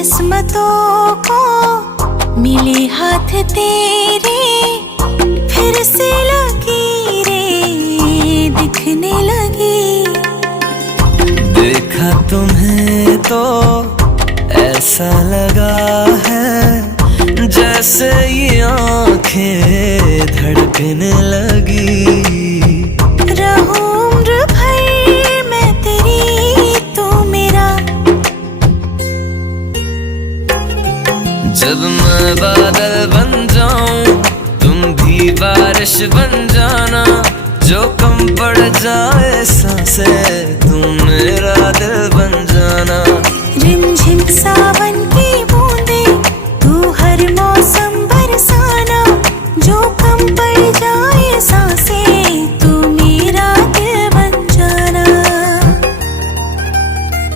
किस्मतों को मिले हाथ तेरे, फिर से लकीरें दिखने लगी। देखा तुम्हें तो ऐसा लगा है जैसे ये आंखें धड़कने लगी। रहूं उम्र भर मैं तेरी, तू मेरा। जब मैं बादल बन जाऊं तुम भी बारिश बन जाना, जो कम पड़ जाए सांसें तुम मेरा दिल बन जाना।